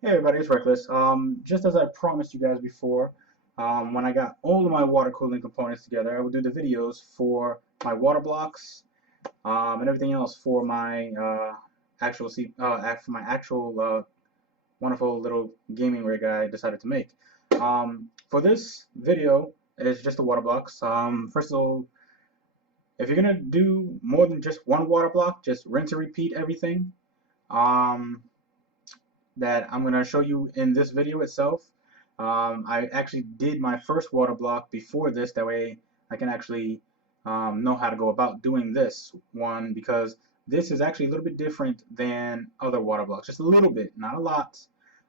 Hey everybody, it's Reckless. Just as I promised you guys before, when I got all of my water cooling components together, I would do the videos for my water blocks and everything else for my for my actual wonderful little gaming rig I decided to make. For this video, it's just the water blocks. First of all, if you're gonna do more than just one water block, just rinse and repeat everything. Um, that I'm going to show you in this video itself. I actually did my first water block before this, that way I can actually know how to go about doing this one, because this is actually a little bit different than other water blocks, just a little bit, not a lot,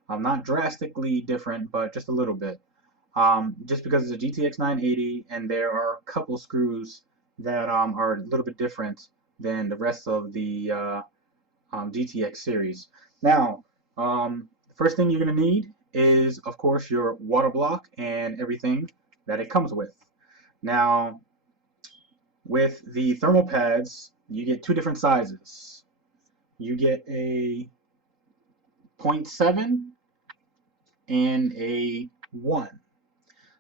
not drastically different, but just a little bit. Just because it's a GTX 980 and there are a couple screws that are a little bit different than the rest of the GTX series. Now, the first thing you're going to need is, of course, your water block and everything that it comes with. Now, with the thermal pads, you get two different sizes. You get a 0.7 and a 1.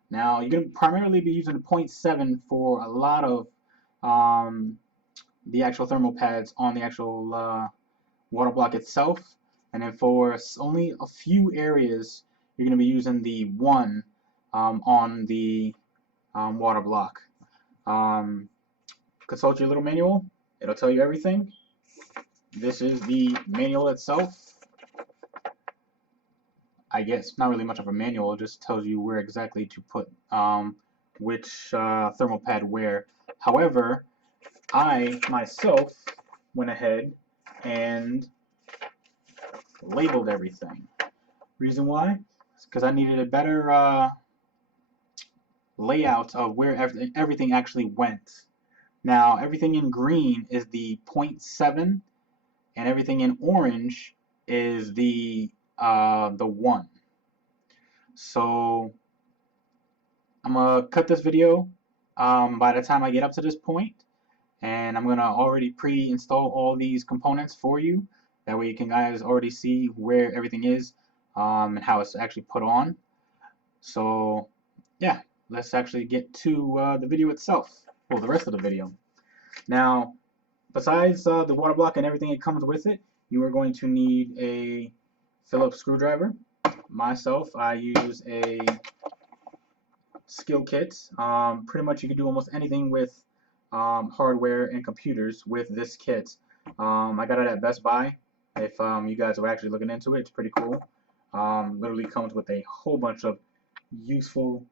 Now, you're going to primarily be using a 0.7 for a lot of the actual thermal pads on the actual water block itself, and then for only a few areas you're going to be using the 1 on the water block. Consult your little manual, it'll tell you everything. This is the manual itself. I guess not really much of a manual, it just tells you where exactly to put which thermal pad where. However, I myself went ahead and labeled everything. Reason why? Because I needed a better layout of where everything actually went. Now, everything in green is the 0.7, and everything in orange is the 1. So I'm gonna cut this video by the time I get up to this point, and I'm gonna already pre-install all these components for you. That way you can guys already see where everything is and how it's actually put on. So yeah, let's actually get to the video itself, well, the rest of the video. Now, besides the water block and everything that comes with it, you are going to need a Phillips screwdriver. Myself, I use a skill kit. Pretty much you can do almost anything with hardware and computers with this kit. I got it at Best Buy. If you guys are actually looking into it, it's pretty cool. Literally comes with a whole bunch of useful,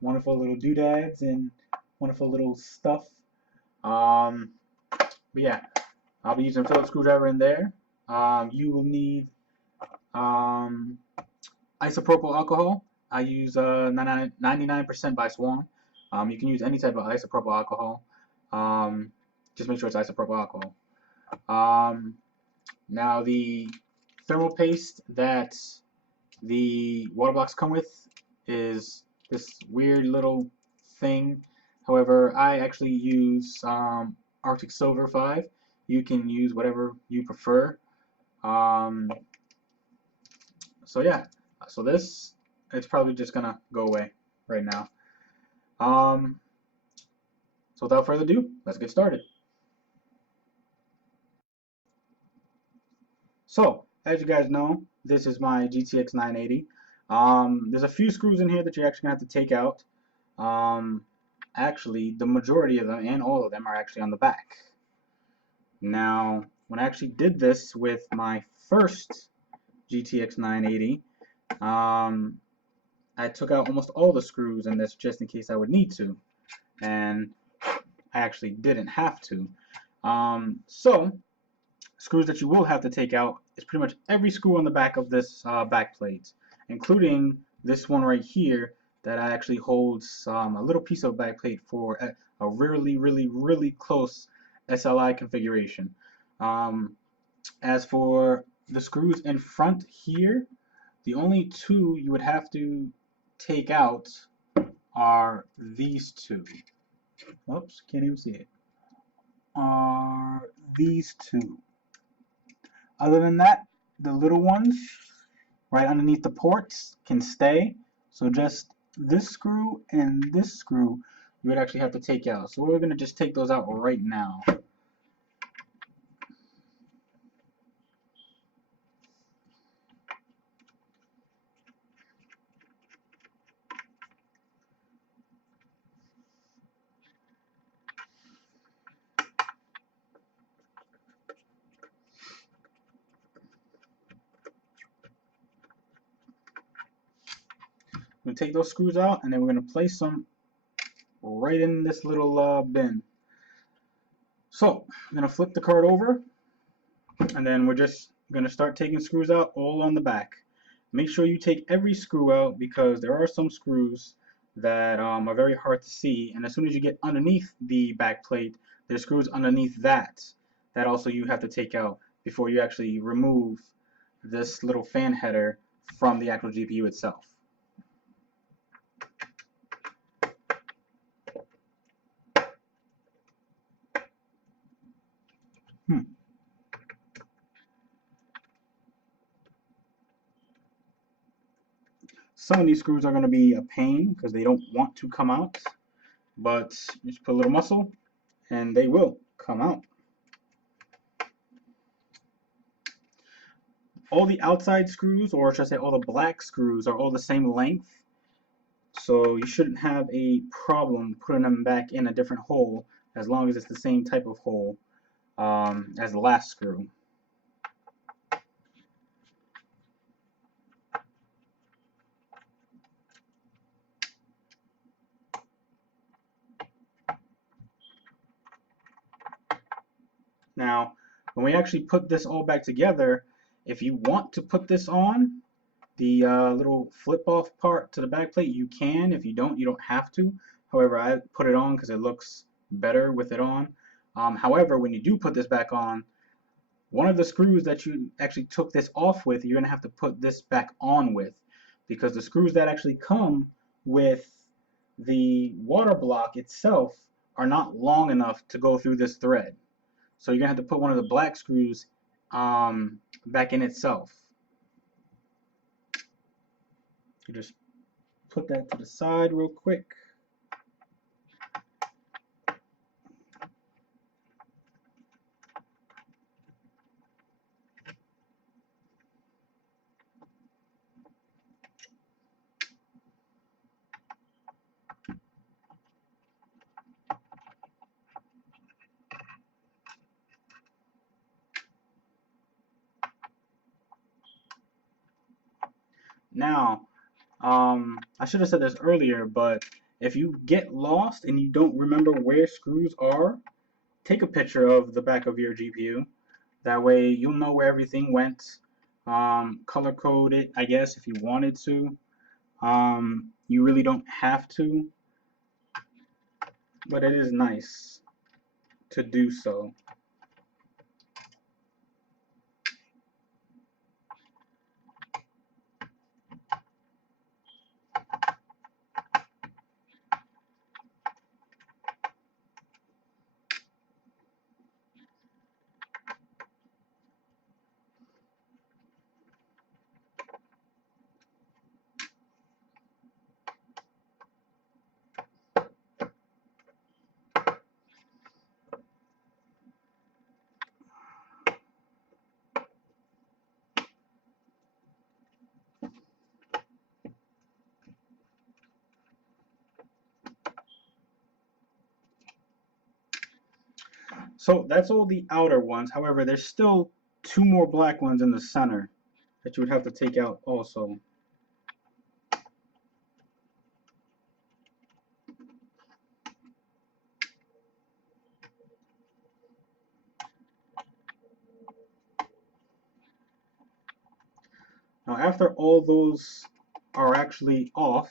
wonderful little doodads and wonderful little stuff. But yeah, I'll be using a Phillips screwdriver in there. You will need isopropyl alcohol. I use 99% by Swan. You can use any type of isopropyl alcohol. Just make sure it's isopropyl alcohol. Now the thermal paste that the water blocks come with is this weird little thing. However, I actually use Arctic Silver 5. You can use whatever you prefer. So yeah, so this, it's probably just gonna go away right now. So without further ado, let's get started. So, as you guys know, this is my GTX 980. There's a few screws in here that you're actually gonna have to take out. Actually, the majority of them and all of them are actually on the back. Now, when I actually did this with my first GTX 980, I took out almost all the screws in this just in case I would need to, and I actually didn't have to. So, screws that you will have to take out is pretty much every screw on the back of this back plate, including this one right here that actually holds a little piece of back plate for a really close SLI configuration. As for the screws in front here, the only two you would have to take out are these two. Oops, can't even see it. Are these two. Other than that, the little ones, right underneath the ports can stay. So just this screw and this screw you would actually have to take out. So we're going to just take those out right now. We're going to take those screws out, and then we're going to place them right in this little bin. So I'm going to flip the card over, and then we're just going to start taking screws out all on the back. Make sure you take every screw out because there are some screws that are very hard to see, and as soon as you get underneath the back plate, there's screws underneath that also you have to take out before you actually remove this little fan header from the actual GPU itself. Some of these screws are going to be a pain because they don't want to come out, but just put a little muscle and they will come out. All the outside screws, or should I say all the black screws, are all the same length, so you shouldn't have a problem putting them back in a different hole as long as it's the same type of hole as the last screw. Now, when we actually put this all back together, if you want to put this on, the little flip off part to the back plate, you can. If you don't, you don't have to. However, I put it on because it looks better with it on. However, when you do put this back on, one of the screws that you actually took this off with, you're going to have to put this back on with, because the screws that actually come with the water block itself are not long enough to go through this thread. So you're going to have to put one of the black screws back in itself. You just put that to the side real quick. Now, I should have said this earlier, but if you get lost and you don't remember where screws are, take a picture of the back of your GPU. That way you'll know where everything went. Color code it, I guess, if you wanted to. You really don't have to, but it is nice to do so. So that's all the outer ones. However, there's still two more black ones in the center that you would have to take out also. Now, after all those are actually off,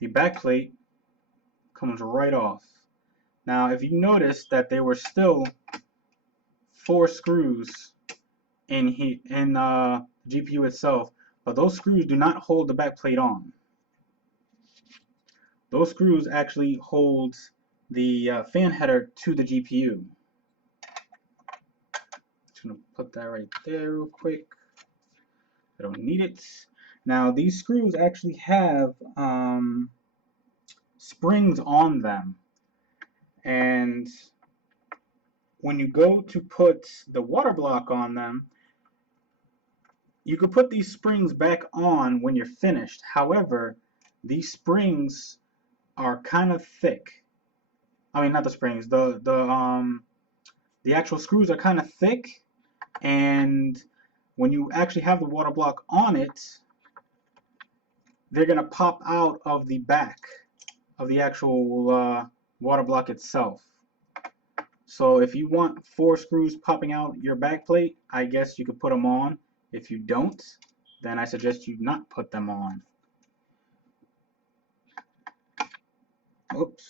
the back plate comes right off. Now, if you notice that there were still 4 screws in the GPU itself, but those screws do not hold the back plate on. Those screws actually hold the fan header to the GPU. Just gonna put that right there real quick. I don't need it. Now these screws actually have springs on them, and when you go to put the water block on them, you could put these springs back on when you're finished. However, these springs are kind of thick. I mean, not the springs. The actual screws are kind of thick, and when you actually have the water block on it, they're gonna pop out of the back of the actual water block itself. So if you want 4 screws popping out your back plate, I guess you could put them on. If you don't, then I suggest you not put them on. Oops.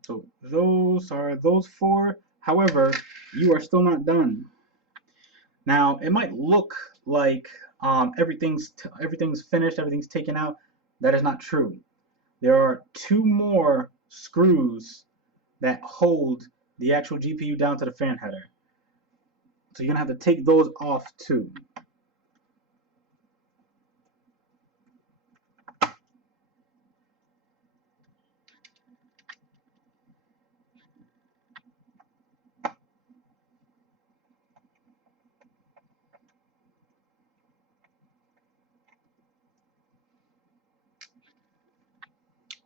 So those are those 4. However, you are still not done. Now it might look like everything's finished, everything's taken out. That is not true. There are 2 more screws that hold the actual GPU down to the fan header. So you're gonna have to take those off too.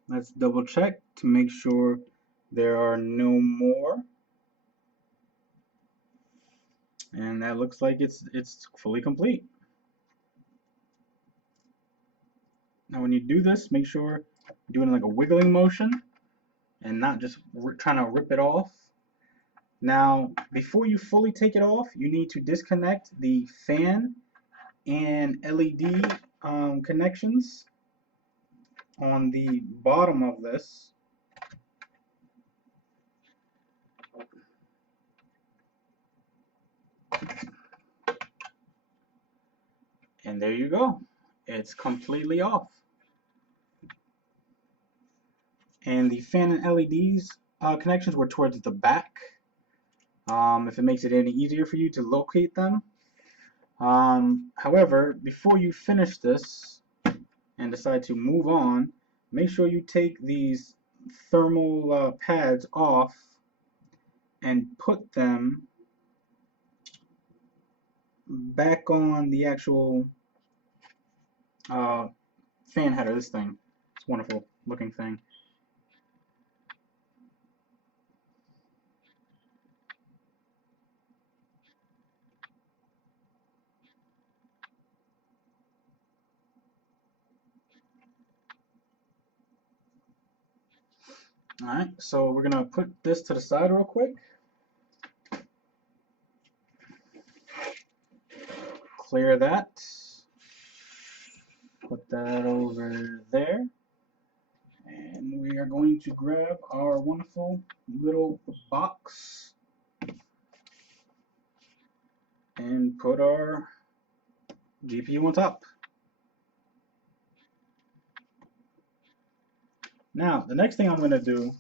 Let's double check to make sure there are no more. And that looks like it's fully complete. Now when you do this, make sure you do it in like a wiggling motion and not just trying to rip it off. Now before you fully take it off, you need to disconnect the fan and LED connections on the bottom of this. And there you go. It's completely off. And the fan and LEDs connections were towards the back. If it makes it any easier for you to locate them. However, before you finish this and decide to move on, make sure you take these thermal pads off and put them back on the actual fan header. This thing, it's a wonderful looking thing. Alright, so we're gonna put this to the side real quick. Clear that. Put that over there. And we are going to grab our wonderful little box and put our GPU on top. Now, the next thing I'm going to do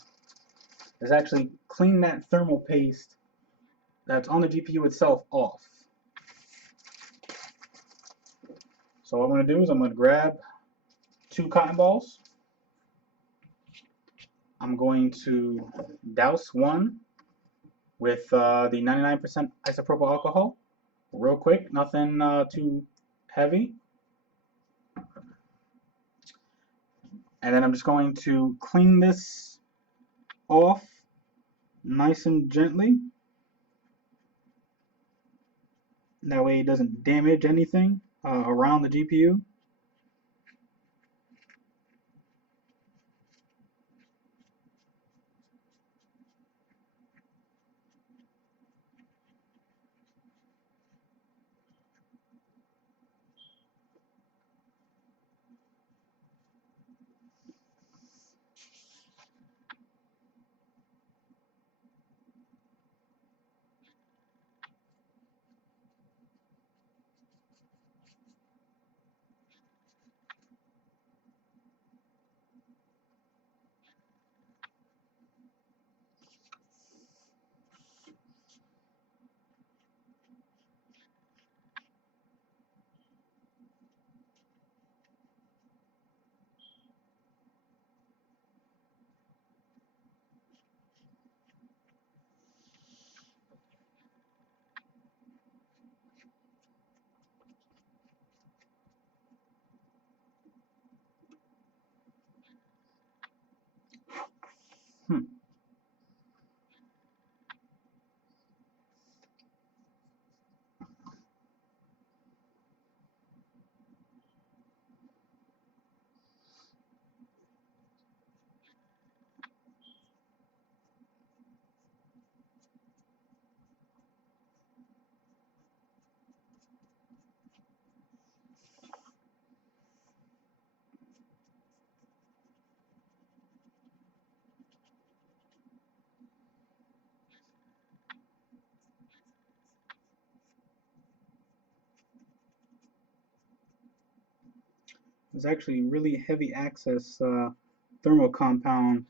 is actually clean that thermal paste that's on the GPU itself off. So what I'm going to do is I'm going to grab 2 cotton balls. I'm going to douse one with the 99% isopropyl alcohol. Real quick, nothing too heavy. And then I'm just going to clean this off nice and gently. That way it doesn't damage anything around the GPU. Hmm. There's actually really heavy access thermal compound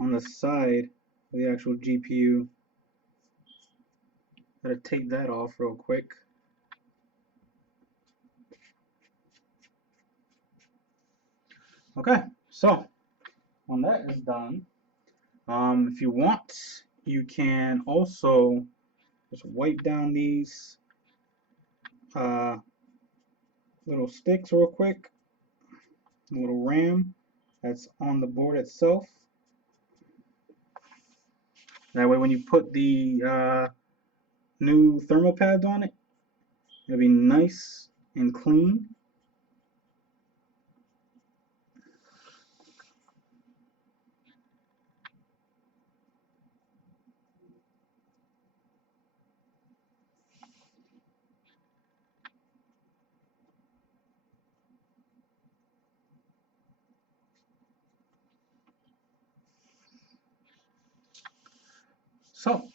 on the side of the actual GPU. Gotta take that off real quick. Okay, so when that is done, if you want, you can also just wipe down these uh, little sticks real quick, a little RAM that's on the board itself. That way when you put the new thermal pads on it, it'll be nice and clean. So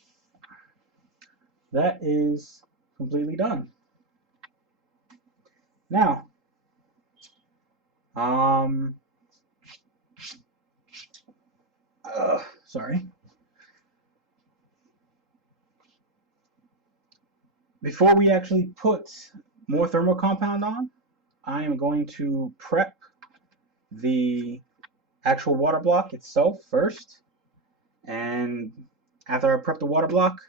that is completely done. Now, um, sorry. Before we actually put more thermal compound on, I am going to prep the actual water block itself first. And after I prep the water block,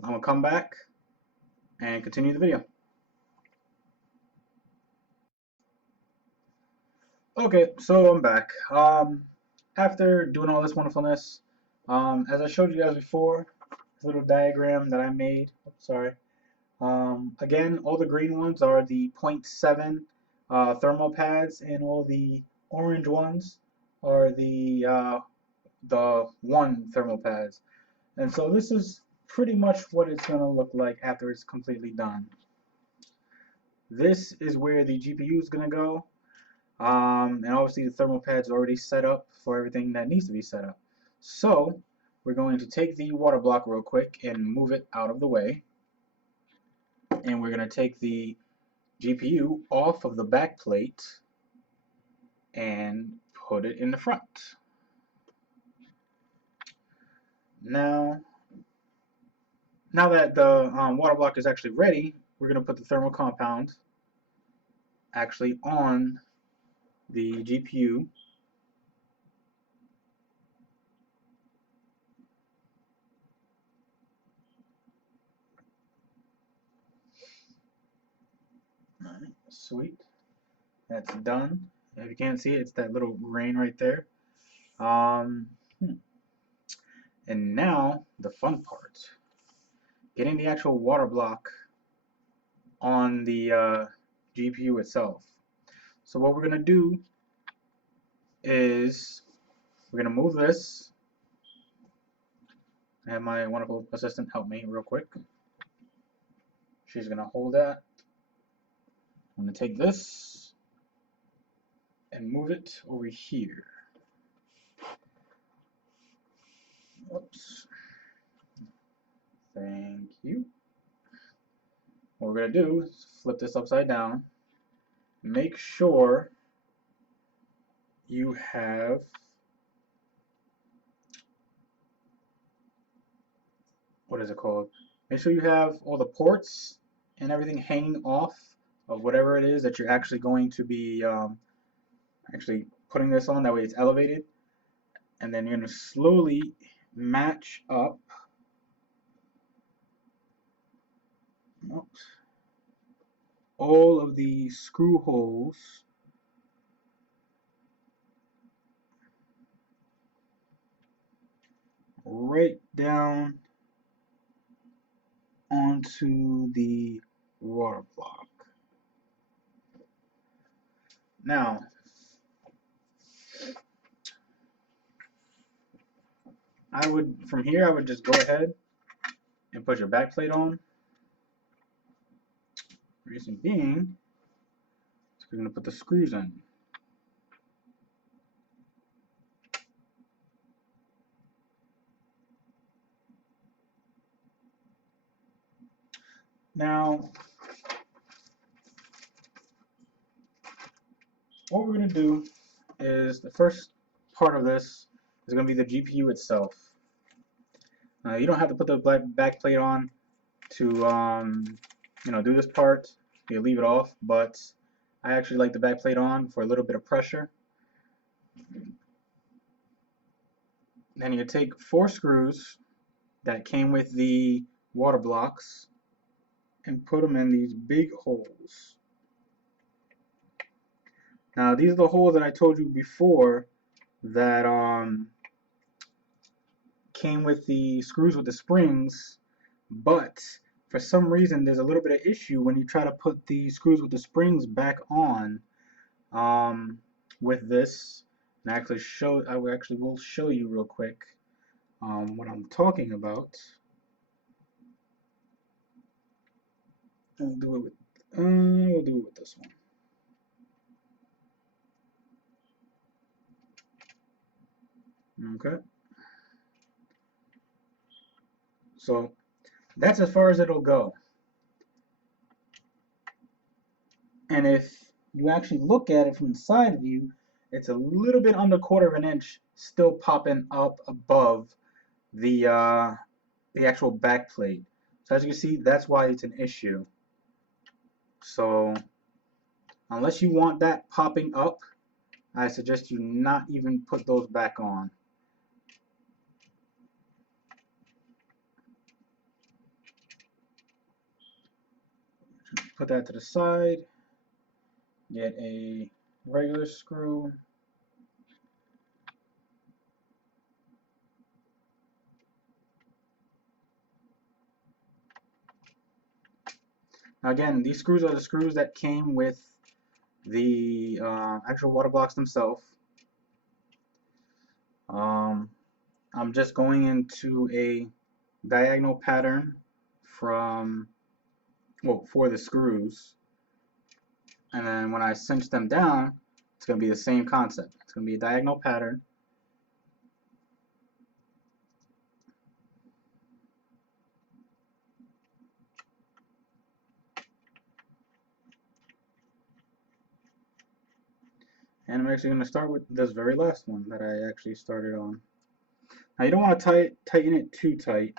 I'm going to come back and continue the video. Okay, so I'm back. After doing all this wonderfulness, as I showed you guys before, this little diagram that I made, oops, sorry. Again, all the green ones are the 0.7 thermal pads, and all the orange ones are the 1 thermal pads. And so this is pretty much what it's going to look like after it's completely done. This is where the GPU is going to go. And obviously the thermal pad's already set up for everything that needs to be set up. So we're going to take the water block real quick and move it out of the way. And we're going to take the GPU off of the back plate and put it in the front. Now that the water block is actually ready, we're going to put the thermal compound actually on the GPU. Alright, sweet. That's done. If you can't see it, it's that little grain right there. And now the fun part, getting the actual water block on the GPU itself. So what we're gonna do is we're gonna move this. I have my wonderful assistant help me real quick. She's gonna hold that. I'm gonna take this and move it over here. Oops. Thank you. What we're going to do is flip this upside down. Make sure you have what is it called? Make sure you have all the ports and everything hanging off of whatever it is that you're actually going to be actually putting this on. That way it's elevated. And then you're going to slowly match up. Oops. All of the screw holes right down onto the water block. Now, from here, I would just go ahead and put your back plate on. Reason being, we're going to put the screws in. Now, what we're going to do is the first part of this is going to be the GPU itself. You don't have to put the back plate on to do this part. You leave it off, but I actually like the back plate on for a little bit of pressure. Then you take 4 screws that came with the water blocks and put them in these big holes. Now these are the holes that I told you before that came with the screws with the springs, but for some reason there's a little bit of issue when you try to put the screws with the springs back on with this. And I actually will show you real quick what I'm talking about. We'll do it with this one. Okay. So that's as far as it'll go. And if you actually look at it from the side view, it's a little bit under 1/4 of an inch still popping up above the actual back plate. So as you can see, that's why it's an issue. So unless you want that popping up, I suggest you not even put those back on. Put that to the side. Get a regular screw. Now again, these screws are the screws that came with the actual water blocks themselves. I'm just going into a diagonal pattern for the screws, and then when I cinch them down, it's going to be the same concept. It's going to be a diagonal pattern. And I'm actually going to start with this very last one that I actually started on. Now you don't want to tighten it too tight.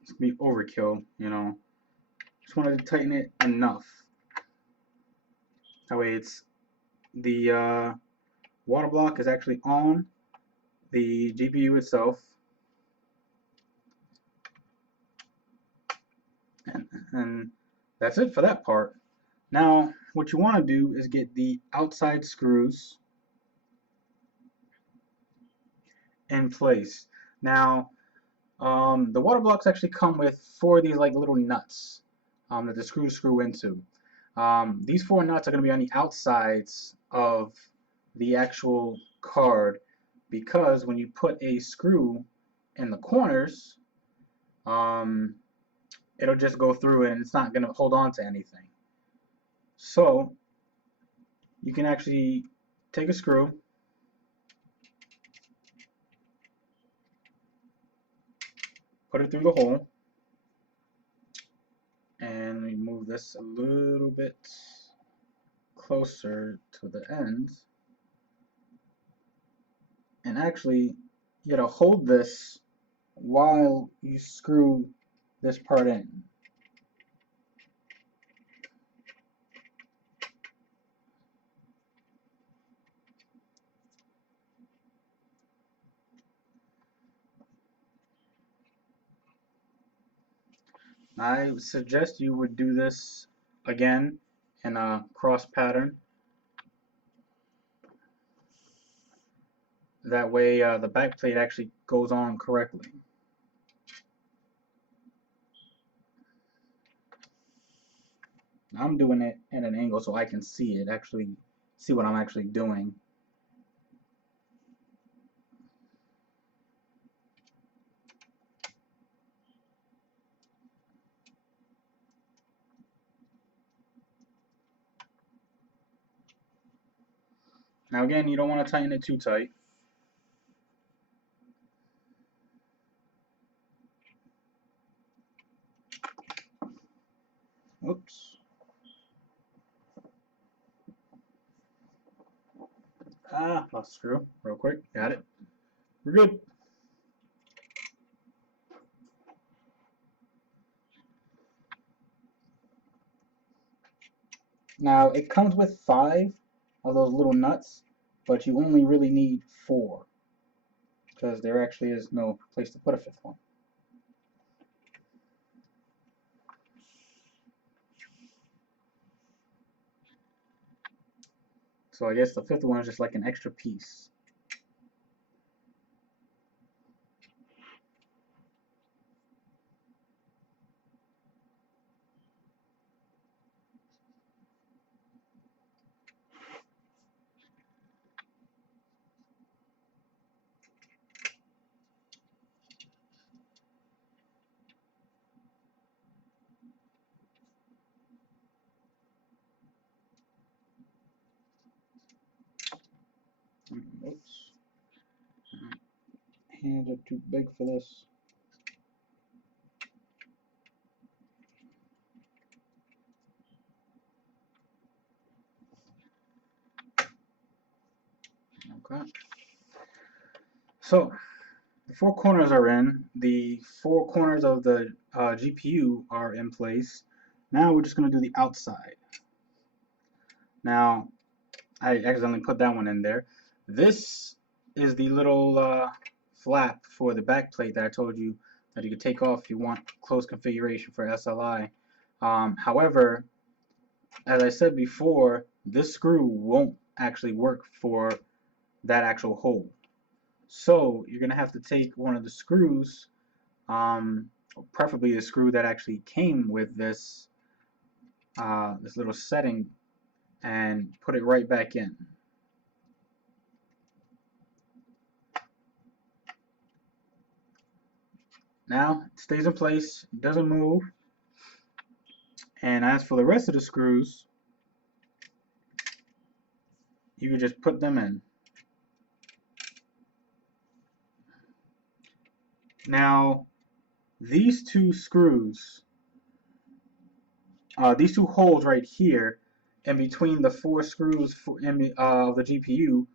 It's going to be overkill, you know. Just wanted to tighten it enough. That way it's the water block is actually on the GPU itself. And that's it for that part. Now what you want to do is get the outside screws in place. Now the water blocks actually come with 4 of these like little nuts that the screws screw into. These 4 nuts are going to be on the outsides of the actual card, because when you put a screw in the corners, it'll just go through and it's not going to hold on to anything. So you can actually take a screw, put it through the hole, and we move this a little bit closer to the end. And actually, you gotta hold this while you screw this part in. I suggest you would do this again in a cross pattern. That way the back plate actually goes on correctly. I'm doing it at an angle so I can see it, actually see what I'm actually doing. Now again, you don't want to tighten it too tight. Oops. Lost a screw real quick. Got it. We're good. Now it comes with 5 of those little nuts, but you only really need 4 because there actually is no place to put a 5th one. So I guess the 5th one is just like an extra piece. Oops. Hands are too big for this. Okay. So the 4 corners are in. The 4 corners of the GPU are in place. Now we're just going to do the outside. Now I accidentally put that one in there. This is the little flap for the back plate that I told you that you could take off if you want close configuration for SLI. However, as I said before, this screw won't actually work for that actual hole. So you're going to have to take one of the screws, preferably the screw that actually came with this this little setting, and put it right back in. Now it stays in place, it doesn't move. And as for the rest of the screws, you can just put them in. Now these 2 screws, these 2 holes right here in between the 4 screws of the GPU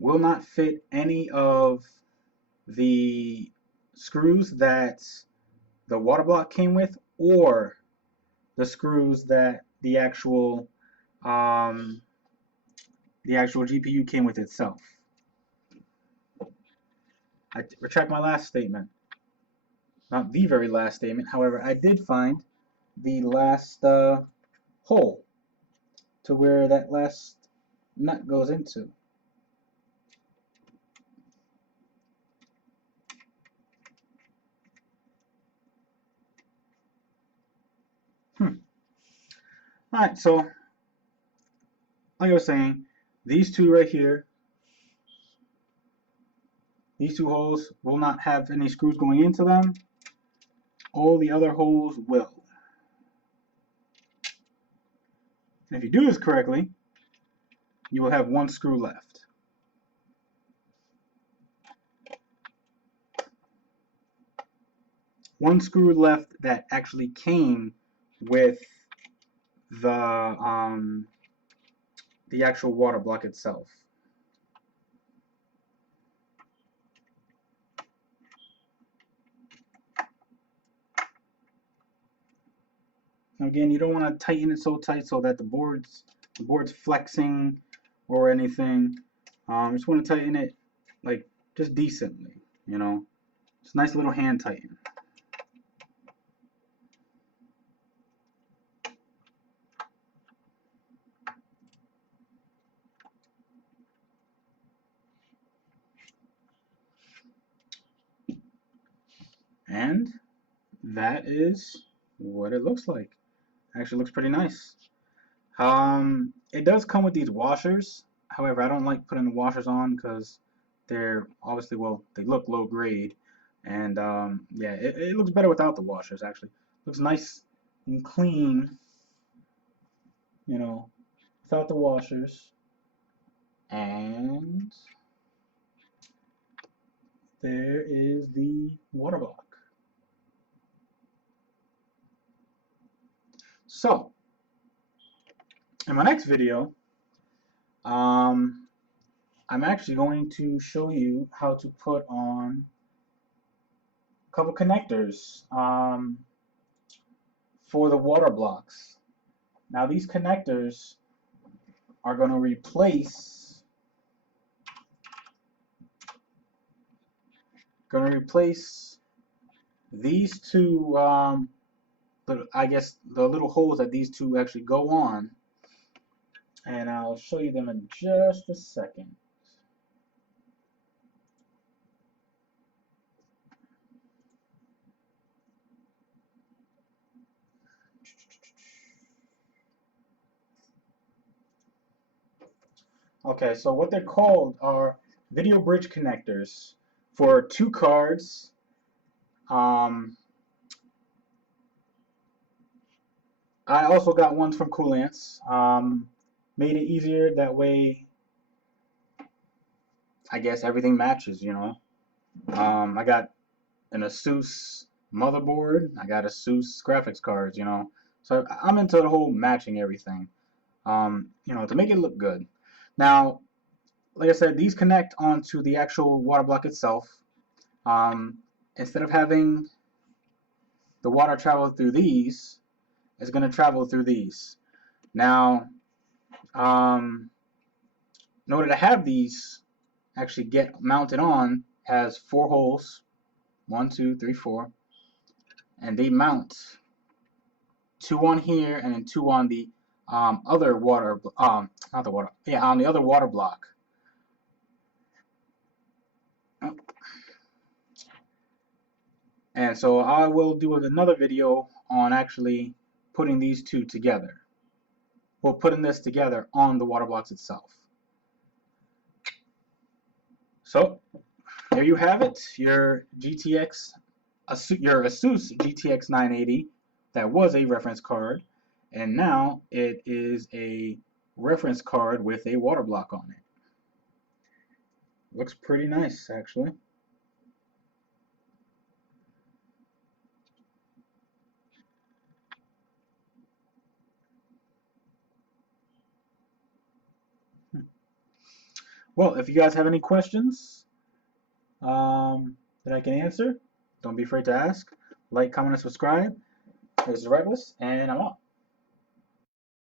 will not fit any of the screws that the Waterblock came with, or the screws that the actual GPU came with itself. I retract my last statement. Not the very last statement. However, I did find the last hole to where that last nut goes into. Alright, so like I was saying, these 2 right here, these 2 holes will not have any screws going into them. All the other holes will. And if you do this correctly, you will have 1 screw left. One screw left that actually came with the actual water block itself. Now again, you don't want to tighten it so tight so that the board's flexing or anything. You just want to tighten it like just decently, you know. It's a nice little hand tighten. And that is what it looks like. Actually looks pretty nice. It does come with these washers. However, I don't like putting the washers on because they're obviously, well, they look low grade. And yeah, it looks better without the washers, actually. Looks nice and clean, you know, without the washers. And there is the water block. So, in my next video, I'm actually going to show you how to put on a couple connectors for the water blocks. Now these connectors are going to replace these two, I guess the little holes that these two actually go on, and I'll show you them in just a second. Okay, so what they're called are video bridge connectors for 2 cards. I also got ones from Koolance. Made it easier, that way I guess everything matches, you know. I got an ASUS motherboard, I got ASUS graphics cards, you know. So I'm into the whole matching everything, you know, to make it look good. Now, like I said, these connect onto the actual water block itself. Instead of having the water travel through these, it's going to travel through these. Now, in order to have these actually get mounted on, has 4 holes, 1, 2, 3, 4, and they mount 2 on here and then 2 on the other water, not the water, yeah, on the other water block. And so I will do another video on actually putting these two together. Well, putting this together on the water blocks itself. So there you have it, your ASUS GTX980 that was a reference card, and now it is a reference card with a water block on it. Looks pretty nice, actually. Well, if you guys have any questions that I can answer, don't be afraid to ask. Like, comment, and subscribe. This is Reckless, and I'm out.